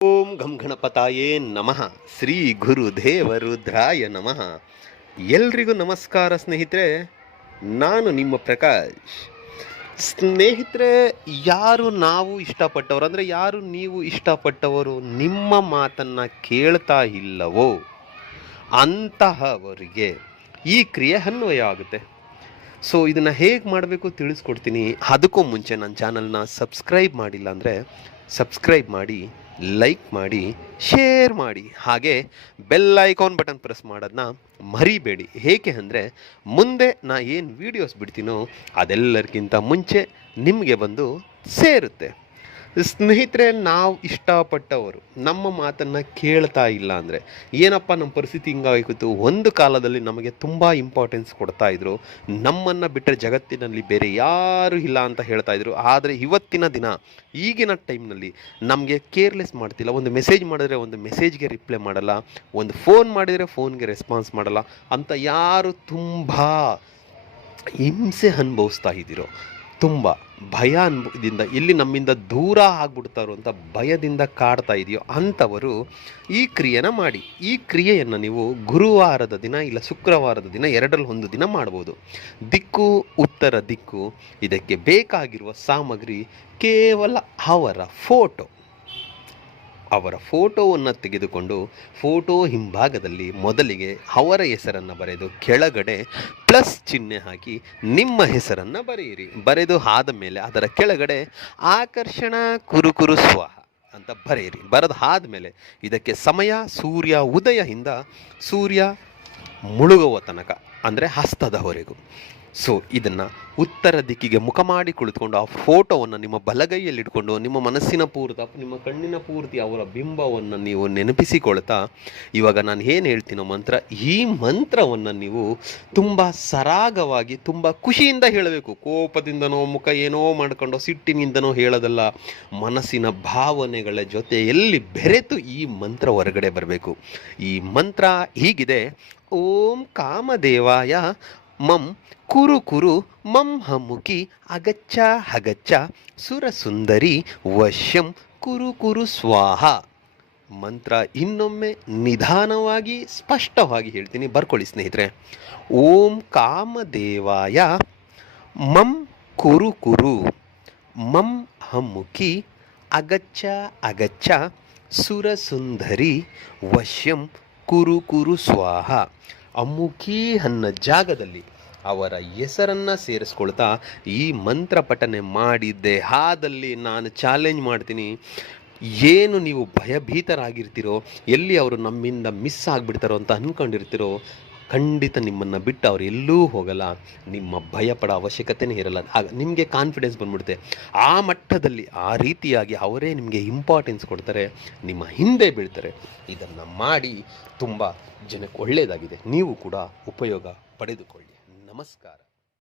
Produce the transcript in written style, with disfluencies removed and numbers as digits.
ಓಂ ಘಂ ಗಣಪತಾಯೇ ನಮಃ. ಶ್ರೀ ಗುರುದೇವ ರುದ್ರಾಯ ನಮಃ. ಎಲ್ರಿಗೂ ನಮಸ್ಕಾರ ಸ್ನೇಹಿತರೆ. ನಾನು ನಿಮ್ಮ ಪ್ರಕಾಶ್. ಸ್ನೇಹಿತರೆ, ಯಾರು ನಾವು ಇಷ್ಟಪಟ್ಟವರು ಅಂದರೆ ಯಾರು ನೀವು ಇಷ್ಟಪಟ್ಟವರು ನಿಮ್ಮ ಮಾತನ್ನು ಕೇಳ್ತಾ ಇಲ್ಲವೋ ಅಂತಹವರಿಗೆ ಈ ಕ್ರಿಯೆ ಅನ್ವಯ ಆಗುತ್ತೆ. ಸೊ ಇದನ್ನು ಹೇಗೆ ಮಾಡಬೇಕು ತಿಳಿಸ್ಕೊಡ್ತೀನಿ. ಅದಕ್ಕೂ ಮುಂಚೆ ನನ್ನ ಚಾನಲ್ನ ಸಬ್ಸ್ಕ್ರೈಬ್ ಮಾಡಿಲ್ಲ ಅಂದರೆ ಸಬ್ಸ್ಕ್ರೈಬ್ ಮಾಡಿ, ಲೈಕ್ ಮಾಡಿ, ಶೇರ್ ಮಾಡಿ, ಹಾಗೆ ಬೆಲ್ ಐಕಾನ್ ಬಟನ್ ಪ್ರೆಸ್ ಮಾಡೋದನ್ನ ಮರಿಬೇಡಿ. ಏಕೆ ಅಂದರೆ ಮುಂದೆ ನಾ ಏನು ವೀಡಿಯೋಸ್ ಬಿಡ್ತೀನೋ ಅದೆಲ್ಲರಿಗಿಂತ ಮುಂಚೆ ನಿಮಗೆ ಬಂದು ಸೇರುತ್ತೆ. ಸ್ನೇಹಿತರೆ, ನಾವು ಇಷ್ಟಪಟ್ಟವರು ನಮ್ಮ ಮಾತನ್ನು ಕೇಳ್ತಾ ಇಲ್ಲ ಅಂದರೆ ಏನಪ್ಪ ನಮ್ಮ ಪರಿಸ್ಥಿತಿ ಹಿಂಗಾಗಿತ್ತು. ಒಂದು ಕಾಲದಲ್ಲಿ ನಮಗೆ ತುಂಬ ಇಂಪಾರ್ಟೆನ್ಸ್ ಕೊಡ್ತಾಯಿದ್ರು, ನಮ್ಮನ್ನು ಬಿಟ್ಟರೆ ಜಗತ್ತಿನಲ್ಲಿ ಬೇರೆ ಯಾರೂ ಇಲ್ಲ ಅಂತ ಹೇಳ್ತಾಯಿದ್ರು. ಆದರೆ ಇವತ್ತಿನ ದಿನ ಈಗಿನ ಟೈಮ್ನಲ್ಲಿ ನಮಗೆ ಕೇರ್ಲೆಸ್ ಮಾಡ್ತಿಲ್ಲ. ಒಂದು ಮೆಸೇಜ್ ಮಾಡಿದ್ರೆ ಒಂದು ಮೆಸೇಜ್ಗೆ ರಿಪ್ಲೈ ಮಾಡಲ್ಲ, ಒಂದು ಫೋನ್ ಮಾಡಿದರೆ ಫೋನ್ಗೆ ರೆಸ್ಪಾನ್ಸ್ ಮಾಡಲ್ಲ ಅಂತ ಯಾರು ತುಂಬ ಹಿಂಸೆ ಅನುಭವಿಸ್ತಾ ಇದ್ದೀರೋ, ತುಂಬ ಭಯ ಅನುಭವದಿಂದ ಎಲ್ಲಿ ನಮ್ಮಿಂದ ದೂರ ಆಗ್ಬಿಡ್ತಾರೋ ಅಂತ ಭಯದಿಂದ ಕಾಡ್ತಾ ಇದೆಯೋ ಅಂಥವರು ಈ ಕ್ರಿಯೆನ ಮಾಡಿ. ಈ ಕ್ರಿಯೆಯನ್ನು ನೀವು ಗುರುವಾರದ ದಿನ ಇಲ್ಲ ಶುಕ್ರವಾರದ ದಿನ, ಎರಡರಲ್ಲಿ ಒಂದು ದಿನ ಮಾಡ್ಬೋದು. ದಿಕ್ಕು ಉತ್ತರ ದಿಕ್ಕು. ಇದಕ್ಕೆ ಬೇಕಾಗಿರುವ ಸಾಮಗ್ರಿ ಕೇವಲ ಅವರ ಫೋಟೋವನ್ನು ತೆಗೆದುಕೊಂಡು ಫೋಟೋ ಹಿಂಭಾಗದಲ್ಲಿ ಮೊದಲಿಗೆ ಅವರ ಹೆಸರನ್ನು ಬರೆದು ಕೆಳಗಡೆ ಪ್ಲಸ್ ಚಿಹ್ನೆ ಹಾಕಿ ನಿಮ್ಮ ಹೆಸರನ್ನು ಬರೆಯಿರಿ. ಬರೆದು ಆದ ಮೇಲೆ ಅದರ ಕೆಳಗಡೆ ಆಕರ್ಷಣಾ ಕುರುಕುರು ಸ್ವಾಹ ಅಂತ ಬರೆಯಿರಿ. ಬರೆದು ಆದಮೇಲೆ ಇದಕ್ಕೆ ಸಮಯ ಸೂರ್ಯ ಉದಯದಿಂದ ಸೂರ್ಯ ಮುಳುಗುವ ತನಕ, ಅಂದರೆ ಹಸ್ತದವರೆಗೂ. ಸೊ ಇದನ್ನು ಉತ್ತರ ದಿಕ್ಕಿಗೆ ಮುಖ ಮಾಡಿ ಕುಳಿತುಕೊಂಡು ಆ ಫೋಟೋವನ್ನು ನಿಮ್ಮ ಬಲಗೈಯಲ್ಲಿ ಇಟ್ಕೊಂಡು ನಿಮ್ಮ ಮನಸ್ಸಿನ ನಿಮ್ಮ ಕಣ್ಣಿನ ಪೂರ್ತಿ ಅವರ ಬಿಂಬವನ್ನು ನೀವು ನೆನಪಿಸಿಕೊಳ್ತಾ, ಇವಾಗ ನಾನು ಏನು ಹೇಳ್ತೀನೋ ಮಂತ್ರ, ಈ ಮಂತ್ರವನ್ನು ನೀವು ತುಂಬ ಸರಾಗವಾಗಿ ತುಂಬ ಖುಷಿಯಿಂದ ಹೇಳಬೇಕು. ಕೋಪದಿಂದನೋ ಮುಖ ಏನೋ ಮಾಡ್ಕೊಂಡು ಸಿಟ್ಟಿನಿಂದನೋ ಹೇಳೋದಲ್ಲ, ಮನಸ್ಸಿನ ಭಾವನೆಗಳ ಜೊತೆಯಲ್ಲಿ ಬೆರೆತು ಈ ಮಂತ್ರ ಹೊರಗಡೆ ಬರಬೇಕು. ಈ ಮಂತ್ರ ಹೀಗಿದೆ: ಓಂ ಕಾಮದೇವಾಯ ಮಂ ಕುರು ಕುರು ಮಂ ಹಮುಕಿ ಅಗಚ್ಚ ಹಗಚ್ಚ ಸುರಸುಂದರಿ ವಶ್ಯಂ ಕುರು ಕುರು ಸ್ವಾಹ. ಮಂತ್ರ ಇನ್ನೊಮ್ಮೆ ನಿಧಾನವಾಗಿ ಸ್ಪಷ್ಟವಾಗಿ ಹೇಳ್ತೀನಿ, ಬರ್ಕೊಳ್ಳಿ ಸ್ನೇಹಿತರೆ. ಓಂ ಕಾಮದೇವಾಯ ಮಂ ಕುರು ಕುರು ಮಂ ಹಮುಕಿ ಅಗಚ್ಚ ಅಗಚ್ಚ ಸುರಸುಂದರಿ ವಶ್ಯಂ ಕುರು ಕುರು ಸ್ವಾಹ. ಅಮುಖಿ ಅನ್ನೋ ಜಾಗದಲ್ಲಿ ಅವರ ಹೆಸರನ್ನು ಸೇರಿಸ್ಕೊಳ್ತಾ ಈ ಮಂತ್ರ ಪಠನೆ ಮಾಡಿದ್ದೆ ಆದಲ್ಲಿ ನಾನು ಚಾಲೆಂಜ್ ಮಾಡ್ತೀನಿ, ಏನು ನೀವು ಭಯಭೀತರಾಗಿರ್ತೀರೋ, ಎಲ್ಲಿ ಅವರು ನಮ್ಮಿಂದ ಮಿಸ್ ಆಗಿಬಿಡ್ತಾರೋ ಅಂತ ಅಂದ್ಕೊಂಡಿರ್ತೀರೋ, ಖಂಡಿತ ನಿಮ್ಮನ್ನು ಬಿಟ್ಟು ಅವ್ರು ಎಲ್ಲೂ ಹೋಗಲ್ಲ. ನಿಮ್ಮ ಭಯಪಡೋ ಅವಶ್ಯಕತೆಯೇ ಇರಲ್ಲ. ಆಗ ನಿಮಗೆ ಕಾನ್ಫಿಡೆನ್ಸ್ ಬಂದ್ಬಿಡುತ್ತೆ. ಆ ಮಟ್ಟದಲ್ಲಿ ಆ ರೀತಿಯಾಗಿ ಅವರೇ ನಿಮಗೆ ಇಂಪಾರ್ಟೆನ್ಸ್ ಕೊಡ್ತಾರೆ, ನಿಮ್ಮ ಹಿಂದೆ ಬೀಳ್ತಾರೆ. ಇದನ್ನು ಮಾಡಿ ತುಂಬ ಜನಕ್ಕೆ ಒಳ್ಳೆಯದಾಗಿದೆ. ನೀವು ಕೂಡ ಉಪಯೋಗ ಪಡೆದುಕೊಳ್ಳಿ. ನಮಸ್ಕಾರ.